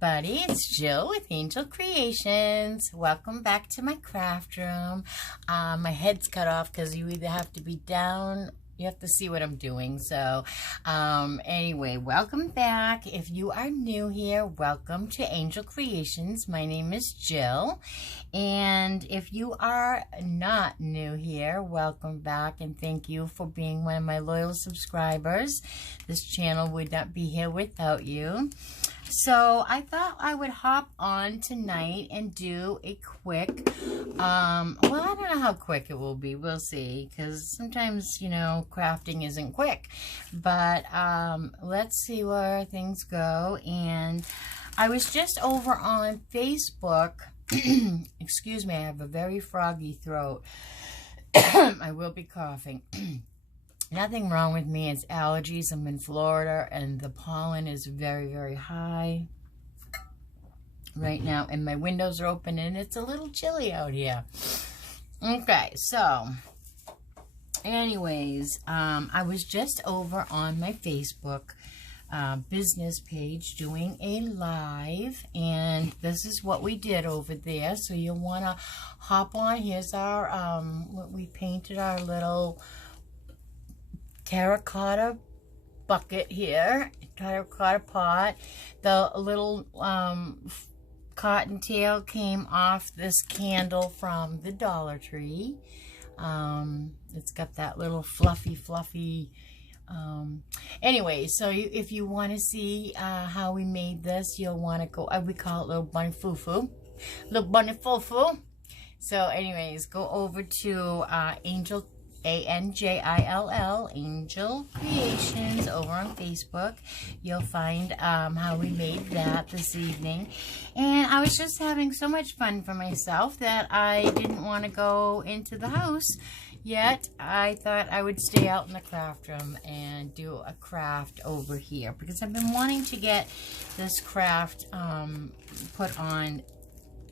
everybody, it's Jill with Angel Creations. Welcome back to my craft room. My head's cut off because you either have to be down, you have to see what I'm doing. So anyway, welcome back. If you are new here, welcome to Angel Creations. My name is Jill. And if you are not new here, welcome back and thank you for being one of my loyal subscribers. This channel would not be here without you. So I thought I would hop on tonight and do a quick, well, I don't know how quick it will be. We'll see, because sometimes, you know, crafting isn't quick. But let's see where things go. And I was just over on Facebook. Excuse me, I have a very froggy throat. I will be coughing. Nothing wrong with me. It's allergies. I'm in Florida and the pollen is very, very high right now. And my windows are open and it's a little chilly out here. Okay, so anyways, I was just over on my Facebook business page doing a live, and this is what we did over there. So you'll want to hop on. Here's our, what we painted, our little terracotta bucket here, terracotta pot. The little cottontail came off this candle from the Dollar Tree. It's got that little fluffy anyway, so if you want to see how we made this, you'll want to go, we call it little bunny foo-foo, little bunny foo-foo. So anyways, go over to Angel, A-N-J-I-L-L, Angel Creations over on Facebook. You'll find how we made that this evening. And I was just having so much fun for myself that I didn't want to go into the house yet. I thought I would stay out in the craft room and do a craft over here, because I've been wanting to get this craft put on.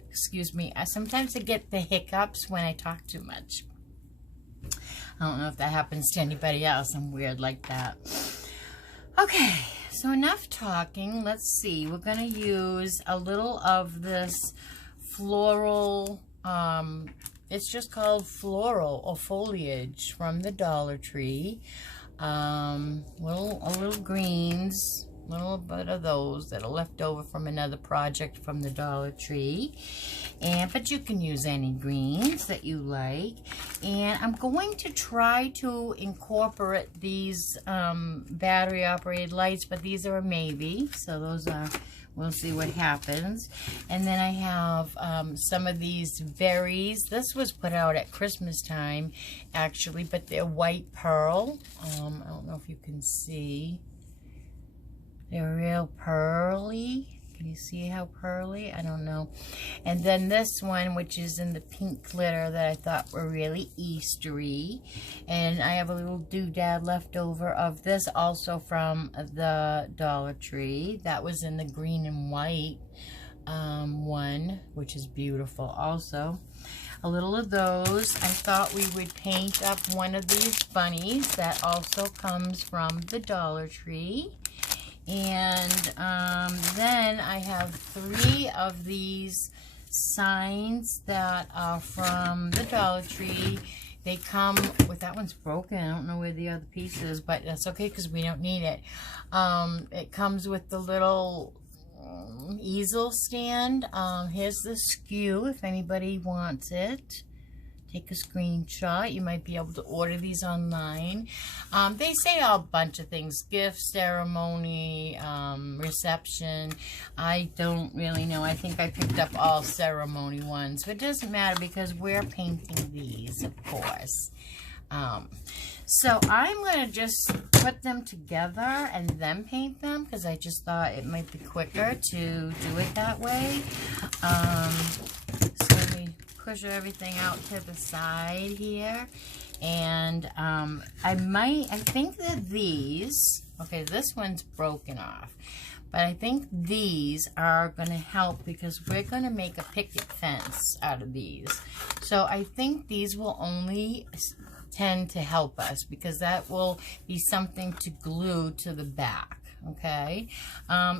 Excuse me, sometimes I get the hiccups when I talk too much. I don't know if that happens to anybody else. I'm weird like that. Okay, so enough talking. Let's see. We're going to use a little of this floral, it's just called floral or foliage from the Dollar Tree. Little greens, a little bit of those that are left over from another project from the Dollar Tree. But you can use any greens that you like. And I'm going to try to incorporate these battery operated lights, but these are a maybe. So those are, we'll see what happens. And then I have some of these berries. This was put out at Christmas time, actually, but they're white pearl. I don't know if you can see. They're real pearly. Can you see how pearly? I don't know. And then this one, which is in the pink glitter, that I thought were really Eastery. And I have a little doodad left over of this, also from the Dollar Tree. That was in the green and white one, which is beautiful also. A little of those. I thought we would paint up one of these bunnies that also comes from the Dollar Tree. And then I have 3 of these signs that are from the Dollar Tree. They come with, that one's broken. I don't know where the other piece is, but that's okay because we don't need it. It comes with the little easel stand. Here's the SKU if anybody wants it. Take a screenshot. You might be able to order these online. They say a bunch of things: gift, ceremony, reception. I don't really know. I think I picked up all ceremony ones, but it doesn't matter because we're painting these, of course. So I'm going to just put them together and then paint them, because I just thought it might be quicker to do it that way. So let me push everything out to the side here. And I think that these, okay, this one's broken off, but I think these are going to help because we're going to make a picket fence out of these. So I think these will only tend to help us because that will be something to glue to the back. okay?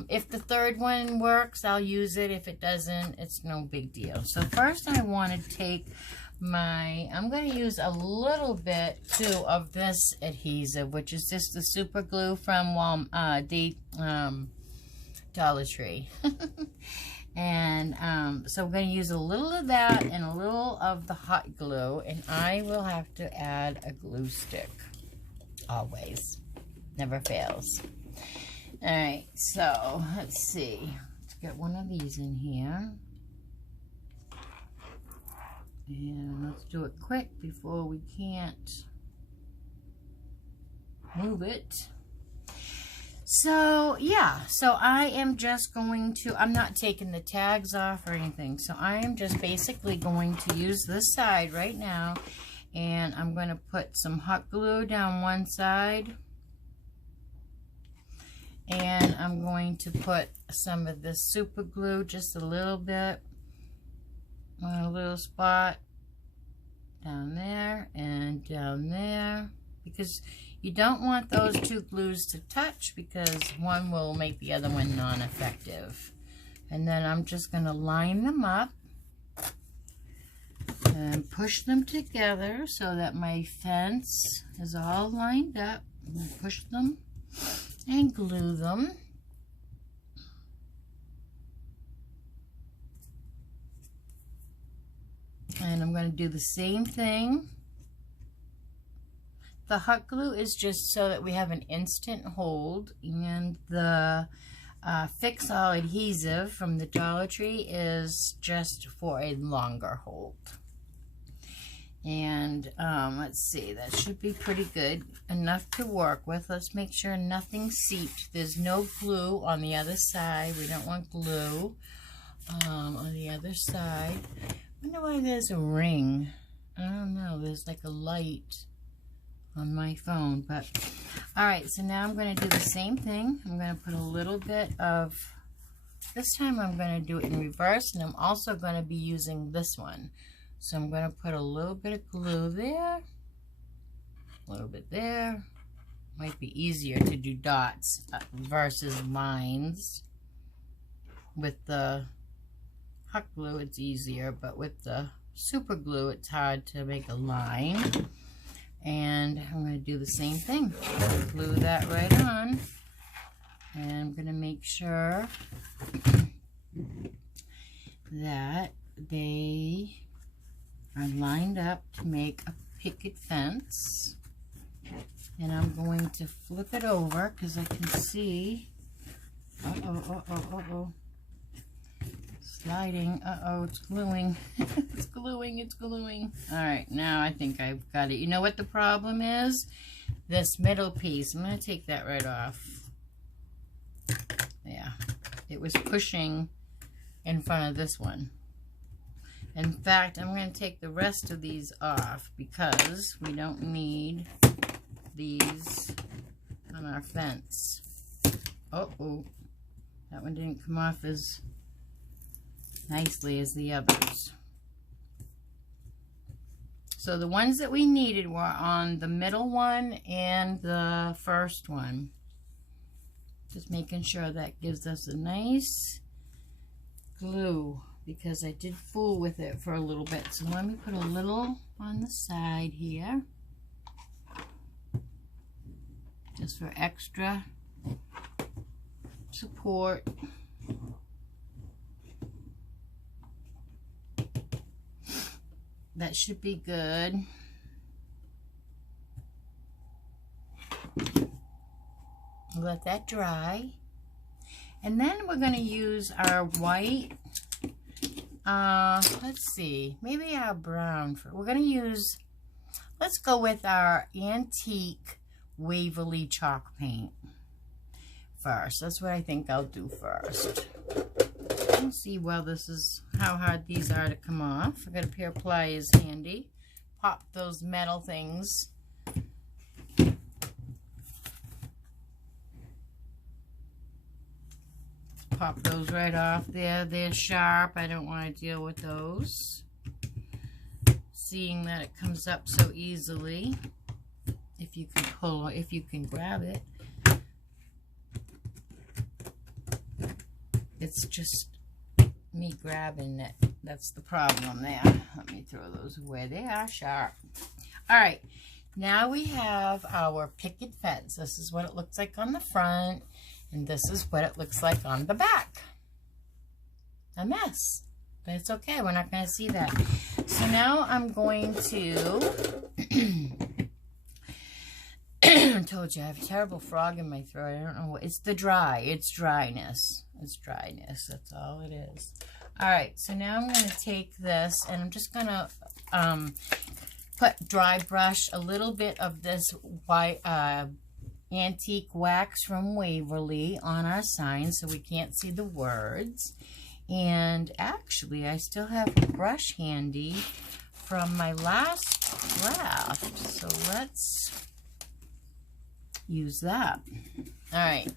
If the third one works, I'll use it. If it doesn't, it's no big deal. So first I want to take I'm going to use a little bit too of this adhesive, which is just the super glue from Dollar Tree. And so we're going to use a little of that and a little of the hot glue, and I will have to add a glue stick. Always. Never fails. Alright, so let's see. Let's get one of these in here. And let's do it quick before we can't move it. So, yeah. So I am just going to, I'm not taking the tags off or anything. So I am just basically going to use this side right now. And I'm going to put some hot glue down one side. And I'm going to put some of this super glue, just a little bit, on a little spot down there and down there, because you don't want those two glues to touch, because one will make the other one non-effective. And then I'm just going to line them up and push them together so that my fence is all lined up. I'm going to push them and glue them. And I'm going to do the same thing. The hot glue is just so that we have an instant hold, and the Fix All adhesive from the Dollar Tree is just for a longer hold. And let's see, that should be pretty good, enough to work with. Let's make sure nothing seeped. There's no glue on the other side. We don't want glue on the other side. I wonder why there's a ring. I don't know. There's like a light on my phone. But alright, so now I'm going to do the same thing. I'm going to put a little bit of, this time I'm going to do it in reverse, and I'm also going to be using this one. So I'm going to put a little bit of glue there, a little bit there. Might be easier to do dots versus lines. With the hot glue it's easier, but with the super glue it's hard to make a line. And I'm going to do the same thing. Glue that right on. And I'm going to make sure that they are lined up to make a picket fence. And I'm going to flip it over because I can see, sliding, it's gluing, it's gluing. All right, now I think I've got it. You know what the problem is? This middle piece. I'm going to take that right off. Yeah, it was pushing in front of this one. In fact, I'm going to take the rest of these off because we don't need these on our fence. Uh-oh, that one didn't come off as nicely as the others. So the ones that we needed were on the middle one and the first one. Just making sure that gives us a nice glue, because I did fool with it for a little bit. So let me put a little on the side here, just for extra support. That should be good. Let that dry. And then we're going to use our white, let's see, maybe our brown. We're going to use, let's go with our antique Waverly chalk paint first. That's what I think I'll do first. We'll see well this is how hard these are to come off. I've got a pair of pliers handy. Pop those metal things. Pop those right off there. They're sharp. I don't want to deal with those. Seeing that it comes up so easily. If you can pull, if you can grab it. It's just me grabbing it. That's the problem there. Let me throw those away. They are sharp. All right. Now we have our picket fence. This is what it looks like on the front, and this is what it looks like on the back. A mess, but it's okay. We're not going to see that. So now I'm going to... I told you I have a terrible frog in my throat. I don't know what. It's it's dryness. It's dryness. That's all it is. All right, so now I'm going to take this, and I'm just going to dry brush a little bit of this white antique wax from Waverly on our sign so we can't see the words. And actually, I still have a brush handy from my last craft, so let's use that. All right.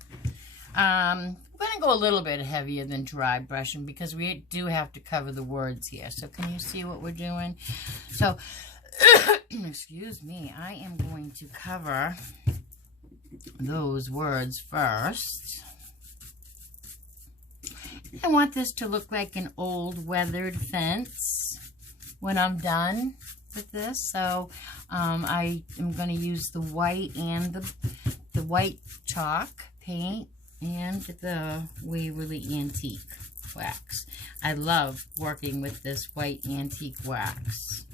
We're going to go a little bit heavier than dry brushing because we do have to cover the words here. So can you see what we're doing? So, excuse me, I am going to cover those words first. I want this to look like an old weathered fence when I'm done with this. So I am going to use the white and the white chalk paint and the Waverly Antique wax. I love working with this white antique wax.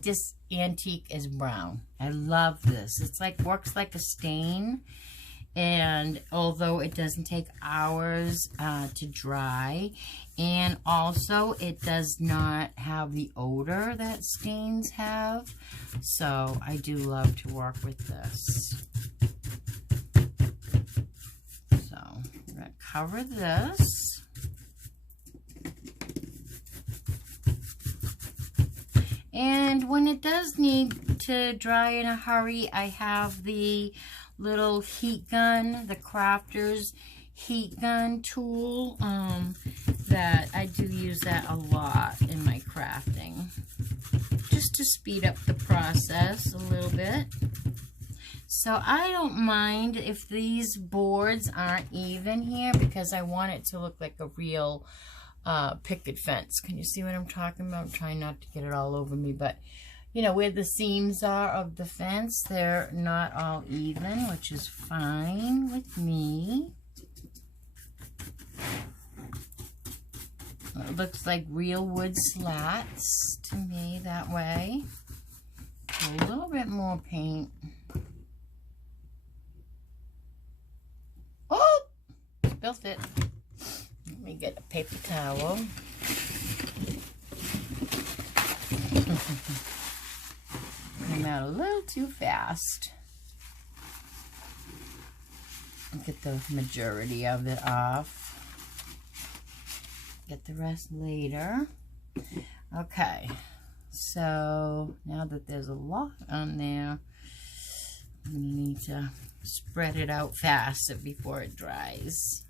This antique is brown. I love this. It's like, works like a stain. And although it doesn't take hours to dry, and also it does not have the odor that stains have, so I do love to work with this. So I'm going to cover this. And when it does need to dry in a hurry, I have the little heat gun, the Crafter's heat gun tool, that I do use that a lot in my crafting, just to speed up the process a little bit. So I don't mind if these boards aren't even here because I want it to look like a real picket fence. Can you see what I'm talking about? I'm trying not to get it all over me, but you know, where the seams are of the fence, they're not all even, which is fine with me. It looks like real wood slats to me that way. A little bit more paint. Oh! Spilled it. Let me get a paper towel. Came out a little too fast. Get the majority of it off. Get the rest later. Okay, so now that there's a lot on there, we need to spread it out fast before it dries.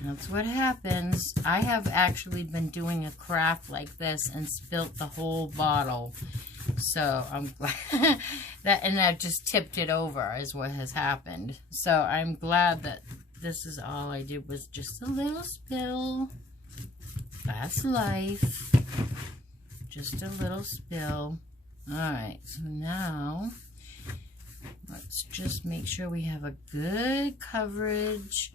That's what happens. I have actually been doing a craft like this and spilt the whole bottle. So I'm glad that just tipped it over is what has happened. So I'm glad that this is all I did was just a little spill. That's life. Just a little spill. Alright, so now let's just make sure we have a good coverage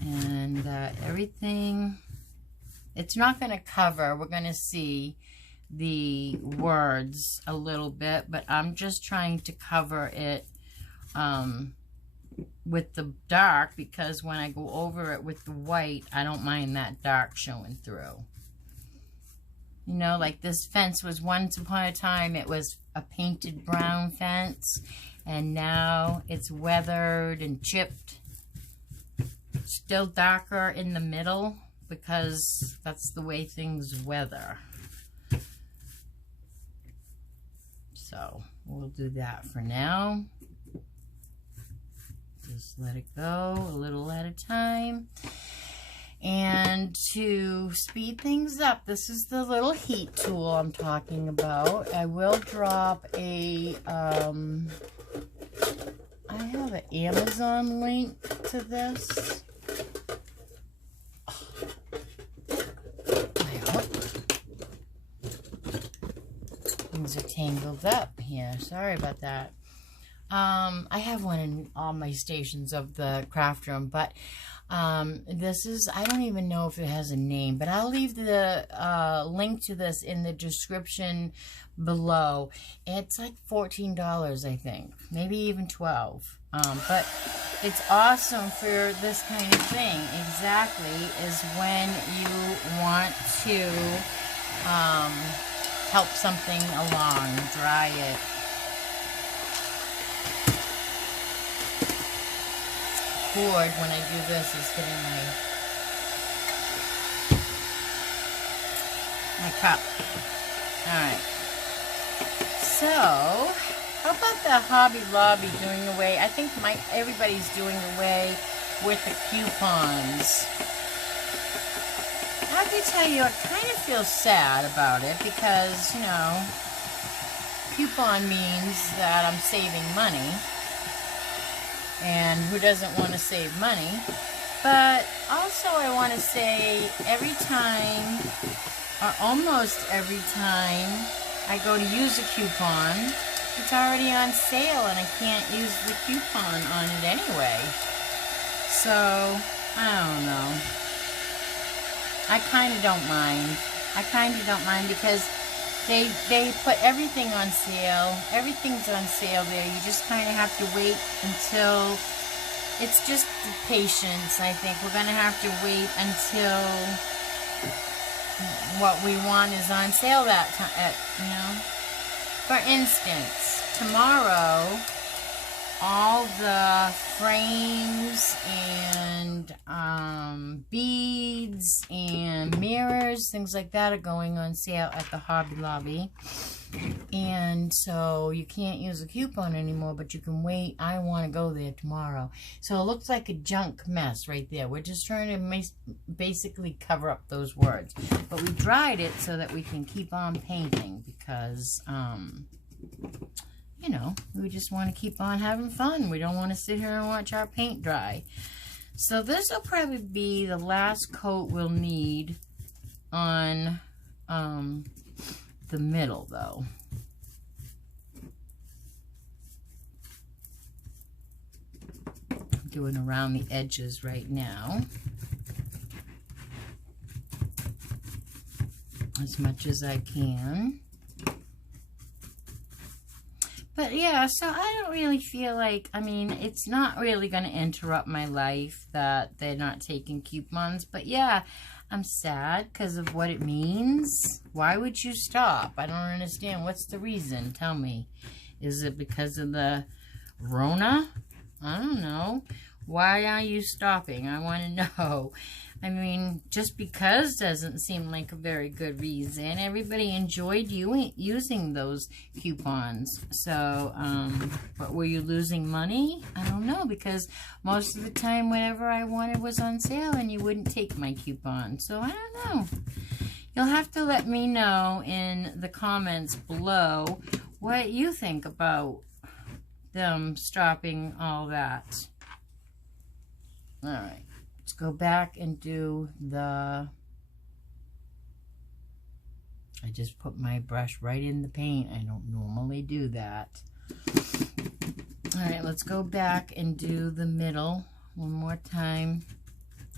and that everything, it's not going to cover. We're going to see the words a little bit, but I'm just trying to cover it with the dark, because when I go over it with the white, I don't mind that dark showing through. You know, like this fence was once upon a time, it was a painted brown fence, and now it's weathered and chipped. Still darker in the middle because that's the way things weather. So we'll do that for now. Just let it go a little at a time. And to speed things up, this is the little heat tool I'm talking about. I will drop a, I have an Amazon link to to this. Things are tangled up here. Sorry about that. I have one in all my stations of the craft room, but this is, I don't even know if it has a name, but I'll leave the link to this in the description below. It's like $14, I think, maybe even $12. But it's awesome for this kind of thing. Exactly, is when you want to help something along, dry it. Cord when I do this is hitting my cup. Alright. So, how about the Hobby Lobby doing away? I think everybody's doing away with the coupons. I have to tell you, I kind of feel sad about it because, you know, coupon means that I'm saving money. And who doesn't want to save money? But also I want to say every time, or almost every time, I go to use a coupon, it's already on sale and I can't use the coupon on it anyway. So, I don't know. I kind of don't mind. I kind of don't mind because they put everything on sale. Everything's on sale there. You just kind of have to wait until, it's just patience, I think. We're going to have to wait until what we want is on sale that time, you know. For instance, tomorrow, all the frames and beads and mirrors, things like that are going on sale at the Hobby Lobby. And so you can't use a coupon anymore, but you can wait. I want to go there tomorrow. So it looks like a junk mess right there. We're just trying to basically cover up those words. But we dried it so that we can keep on painting because, you know, we just want to keep on having fun. We don't want to sit here and watch our paint dry. So this will probably be the last coat we'll need on the middle, though. I'm doing around the edges right now, as much as I can. But yeah, so I don't really feel like, I mean, it's not really going to interrupt my life that they're not taking coupons. But yeah, I'm sad because of what it means. Why would you stop? I don't understand. What's the reason? Tell me. Is it because of the Rona? I don't know. Why are you stopping? I want to know. I mean, just because doesn't seem like a very good reason. Everybody enjoyed using those coupons. So, but were you losing money? I don't know, because most of the time whatever I wanted was on sale and you wouldn't take my coupon. So, I don't know. You'll have to let me know in the comments below what you think about them stopping all that. All right. Let's go back and do the, I just put my brush right in the paint. I don't normally do that. All right, let's go back and do the middle one more time.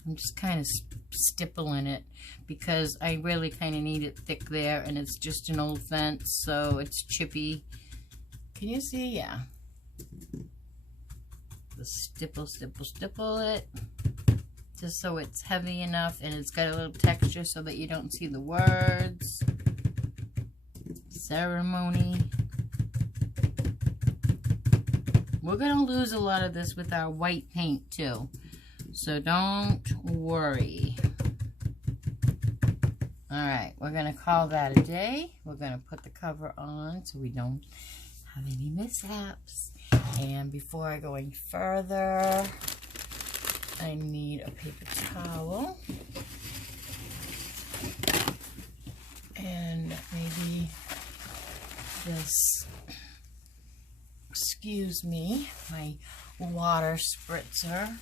I'm just kind of stippling it because I really kind of need it thick there, and it's just an old fence, so it's chippy. Can you see? Yeah. The stipple, stipple, stipple it. Just so it's heavy enough and it's got a little texture so that you don't see the words. Ceremony. We're going to lose a lot of this with our white paint too. So don't worry. Alright, we're going to call that a day. We're going to put the cover on so we don't have any mishaps. And before I go any further, I need a paper towel and maybe this, excuse me, my water spritzer.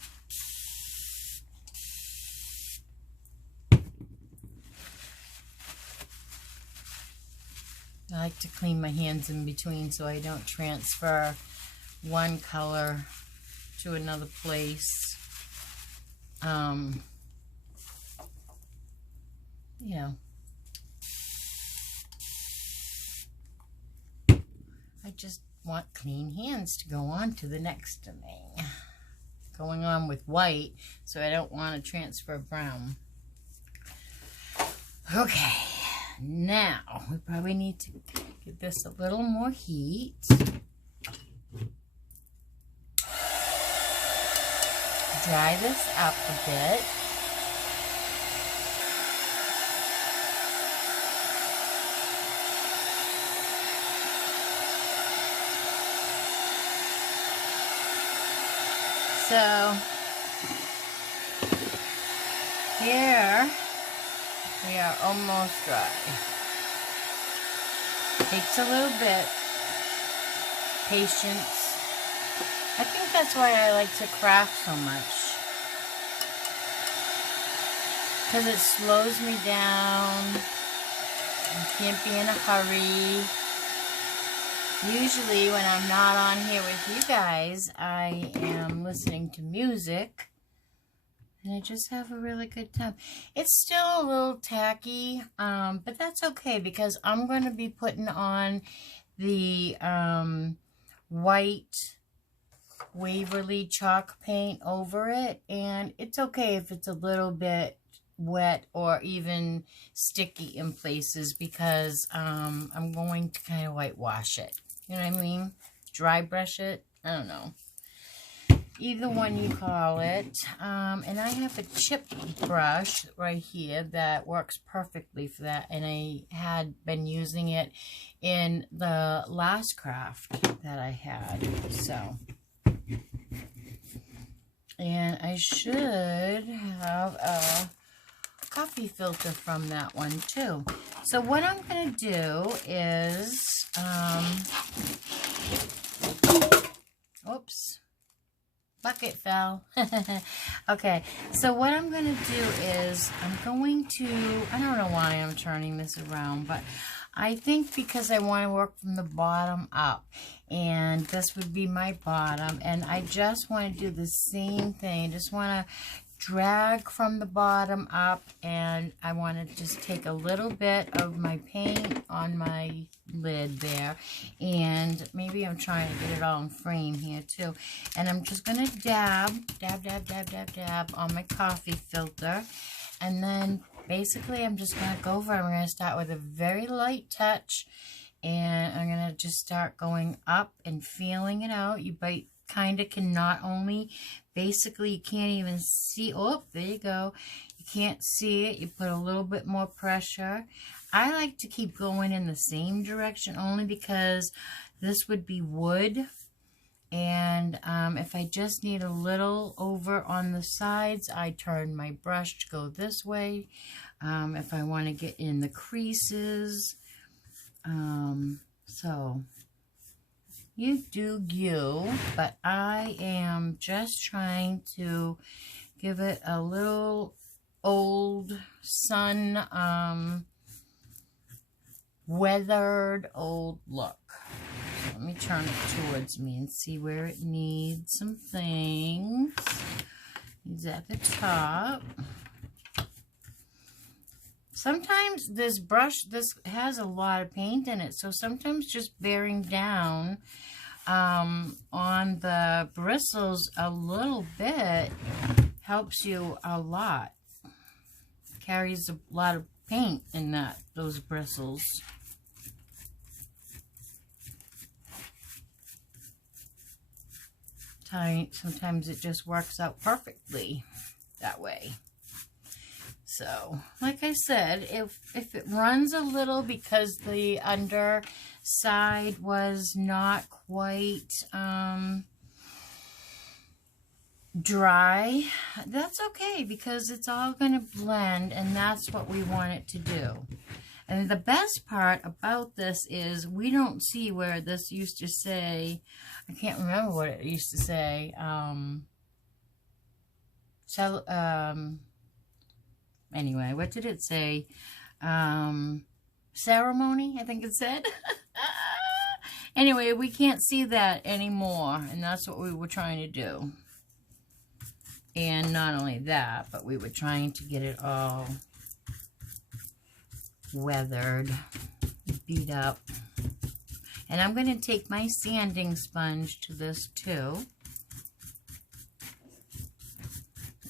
I like to clean my hands in between so I don't transfer one color to another place. You know, I just want clean hands to go on to the next thing. Going on with white, so I don't want to transfer brown. Okay, now we probably need to give this a little more heat. Dry this up a bit. So here we are almost dry. Takes a little bit. Patience. I think that's why I like to craft so much. Because it slows me down. You can't be in a hurry. Usually when I'm not on here with you guys, I am listening to music. And I just have a really good time. It's still a little tacky, but that's okay because I'm going to be putting on the white Waverly chalk paint over it. And it's okay if it's a little bit wet or even sticky in places because I'm going to kind of whitewash it. You know what I mean? Dry brush it. I don't know. Either one you call it. And I have a chip brush right here that works perfectly for that. And I had been using it in the last craft that I had. So. And I should have a coffee filter from that one too. So what I'm going to do is, oops, bucket fell. Okay, so what I'm going to do is I'm going to, I don't know why I'm turning this around, but I think because I want to work from the bottom up, and this would be my bottom, and I just want to do the same thing. I just want to drag from the bottom up, and I want to just take a little bit of my paint on my lid there, and maybe I'm trying to get it all in frame here too, and I'm just going to dab on my coffee filter, and then basically I'm just going to go over. I'm going to start with a very light touch, and I'm going to just start going up and feeling it out. You kind of can not only, basically you can't even see, oh, there you go. You can't see it. You put a little bit more pressure. I like to keep going in the same direction only because this would be wood. And if I just need a little over on the sides, I turn my brush to go this way. If I want to get in the creases. So you do you, but I am just trying to give it a little old sun, weathered old look. So let me turn it towards me and see where it needs some things. It's at the top. Sometimes this brush, this has a lot of paint in it, so sometimes just bearing down on the bristles a little bit helps you a lot. Carries a lot of paint in those bristles. Sometimes it just works out perfectly that way. So, like I said, if it runs a little because the underside was not quite dry, that's okay because it's all going to blend, and that's what we want it to do. And the best part about this is we don't see where this used to say, I can't remember what it used to say, anyway, what did it say? ceremony, I think it said. Anyway, we can't see that anymore, and that's what we were trying to do. And not only that, but we were trying to get it all weathered, beat up. And I'm going to take my sanding sponge to this too.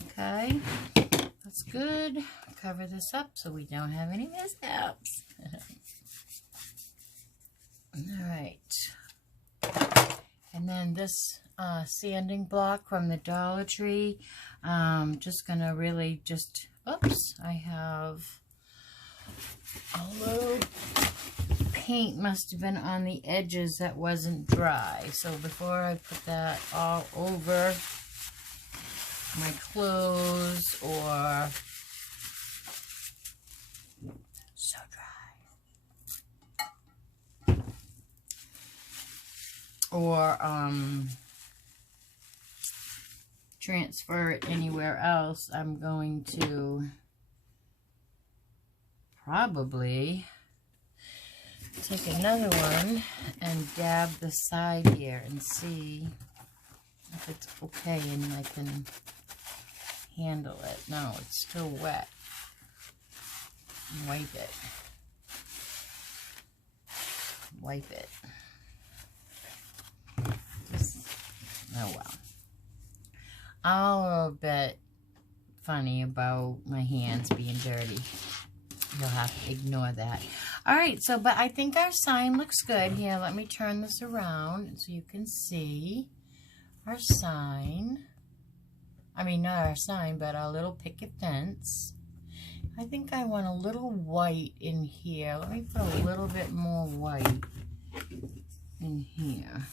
Okay, that's good. Cover this up so we don't have any mishaps. All right. And then this sanding block from the Dollar Tree. Just going to really just, oops, I have a little paint must have been on the edges that wasn't dry. So before I put that all over my clothes, or so dry, or transfer it anywhere else, I'm going to probably take another one and dab the side here and see if it's okay and I can handle it. No, it's still wet. Wipe it. Wipe it. Just, oh well. I'm a little bit funny about my hands being dirty. You'll have to ignore that. All right, so, but I think our sign looks good. Here, let me turn this around so you can see our sign. I mean, not our sign, but our little picket fence. I think I want a little white in here. Let me put a little bit more white in here.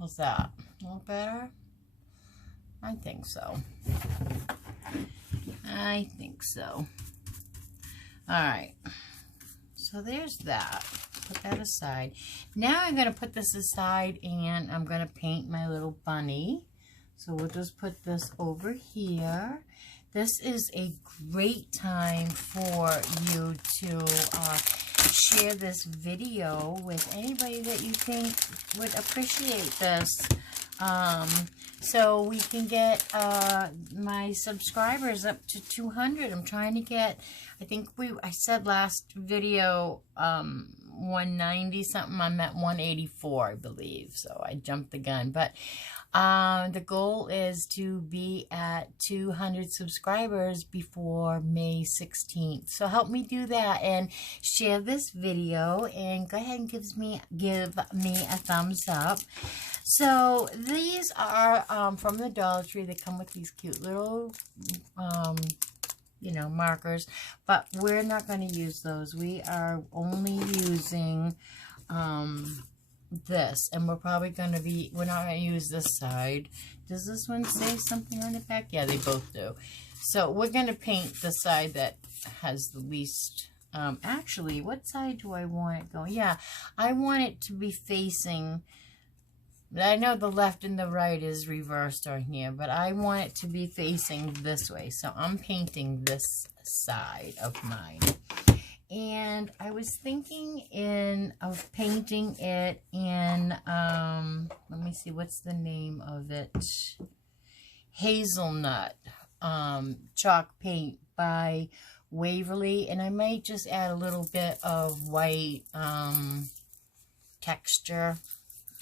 How's that? A little better? I think so. I think so. Alright. So there's that. Put that aside. Now I'm going to put this aside and I'm going to paint my little bunny. So we'll just put this over here. This is a great time for you to share this video with anybody that you think would appreciate this. So we can get my subscribers up to 200. I'm trying to get, I said last video 190 something. I'm at 184, I believe. So I jumped the gun. But the goal is to be at 200 subscribers before May 16th. So help me do that and share this video and go ahead and give me a thumbs up. So these are from the Dollar Tree. They come with these cute little you know, markers, but we're not going to use those. We are only using this, and we're probably going to be, we're not going to use this side. Does this one say something on the back? Yeah, they both do. So we're going to paint the side that has the least, actually, what side do I want it going? Yeah, I want it to be facing, I know the left and the right is reversed on here, but I want it to be facing this way. So I'm painting this side of mine. And I was thinking of painting it in, let me see, what's the name of it? Hazelnut chalk paint by Waverly. And I might just add a little bit of white texture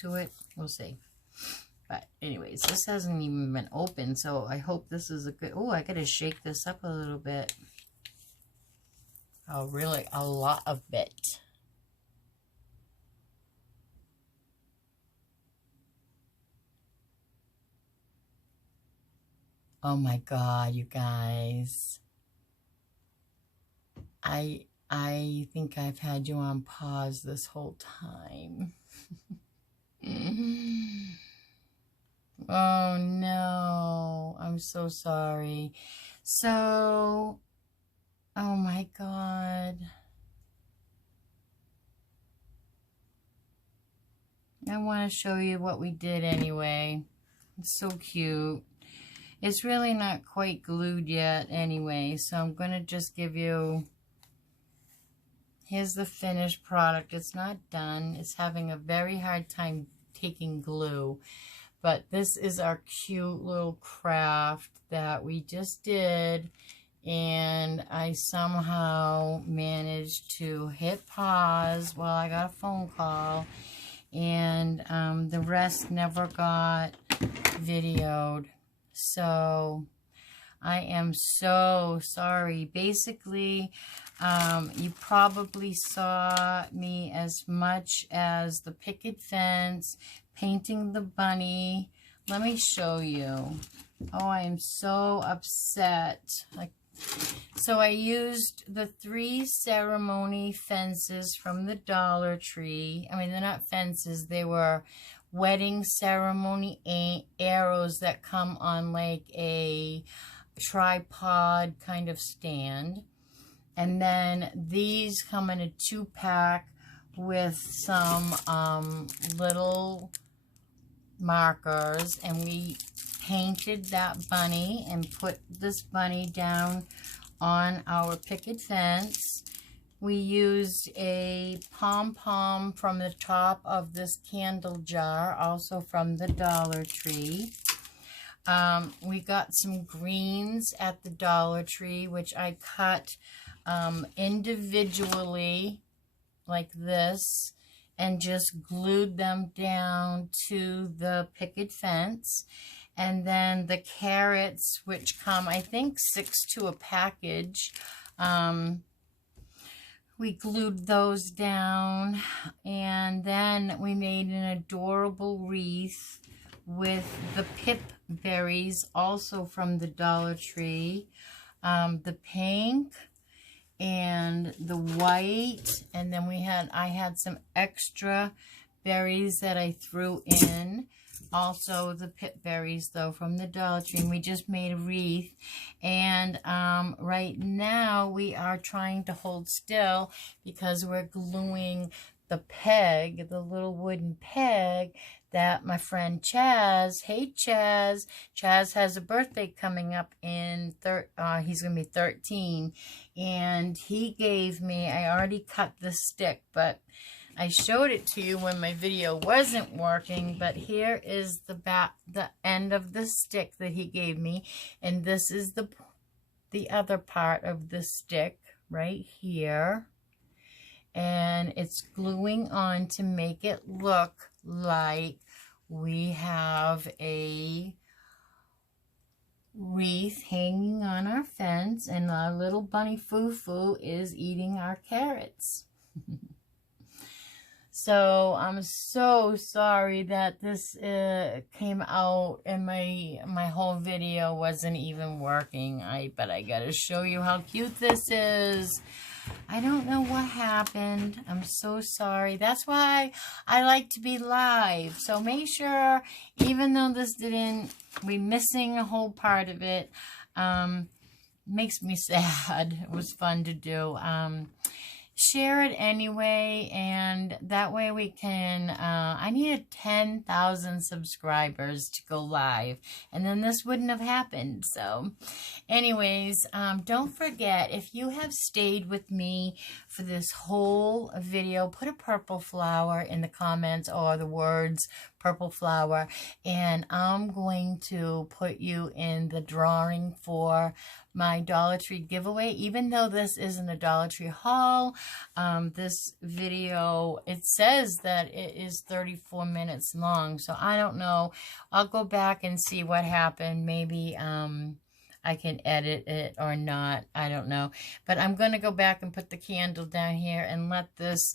to it. We'll see. But anyways, this hasn't even been open, so I hope this is a good, oh, I gotta shake this up a little bit. Oh, really, a lot of it. Oh my God, you guys. I think I've had you on pause this whole time. Oh no, I'm so sorry. So, oh my God. I want to show you what we did anyway. It's so cute. It's really not quite glued yet anyway, so I'm going to just give you, here's the finished product. It's not done. It's having a very hard time taking glue. But this is our cute little craft that we just did. And I somehow managed to hit pause while I got a phone call. And the rest never got videoed. So I am so sorry. Basically, you probably saw me as much as the picket fence, painting the bunny. Let me show you. Oh, I am so upset. So I used the 3 ceremony fences from the Dollar Tree. I mean, they're not fences. They were wedding ceremony arrows that come on like a tripod kind of stand. And then these come in a 2-pack with some little markers, and we painted that bunny and put this bunny down on our picket fence. We used a pom-pom from the top of this candle jar, also from the Dollar Tree. We got some greens at the Dollar Tree, which I cut individually like this and just glued them down to the picket fence. And then the carrots, which come, I think, 6 to a package, we glued those down. And then we made an adorable wreath with the pip berries, also from the Dollar Tree, the pink and the white. And then I had some extra berries that I threw in. Also the pip berries, though, from the Dollar Tree. And we just made a wreath. And right now we are trying to hold still because we're gluing the peg, the little wooden peg that my friend Chaz, hey Chaz has a birthday coming up in, he's going to be 13. And he gave me, I already cut the stick, but I showed it to you when my video wasn't working, but here is the end of the stick that he gave me, and this is the other part of the stick right here, and it's gluing on to make it look like we have a wreath hanging on our fence, and our little bunny Foo-Foo is eating our carrots. So I'm so sorry that this came out and my whole video wasn't even working. But I gotta show you how cute this is. I don't know what happened. I'm so sorry. That's why I like to be live. So make sure, even though this we're missing a whole part of it, makes me sad. It was fun to do. Share it anyway, and that way we can, I needed 10,000 subscribers to go live, and then this wouldn't have happened. So anyways, don't forget, if you have stayed with me for this whole video, put a purple flower in the comments, or the words purple flower, and I'm going to put you in the drawing for my Dollar Tree giveaway. Even though this isn't a Dollar Tree haul, this video, it says that it is 34 minutes long, so I don't know. I'll go back and see what happened. Maybe I can edit it or not. I don't know. But I'm going to go back and put the candle down here and let this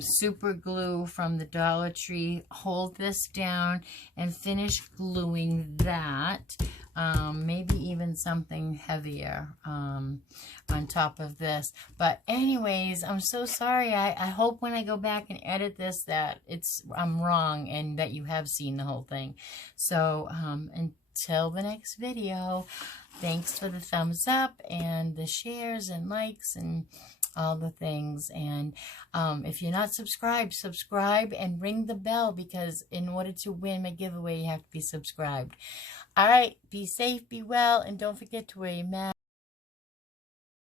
super glue from the Dollar Tree hold this down and finish gluing that. maybe even something heavier on top of this. But anyways, I'm so sorry. I hope when I go back and edit this that I'm wrong and that you have seen the whole thing. So until the next video, thanks for the thumbs up and the shares and likes and all the things. And if you're not subscribed, subscribe and ring the bell, because in order to win my giveaway, you have to be subscribed. All right, be safe, be well, and don't forget to wear your mask.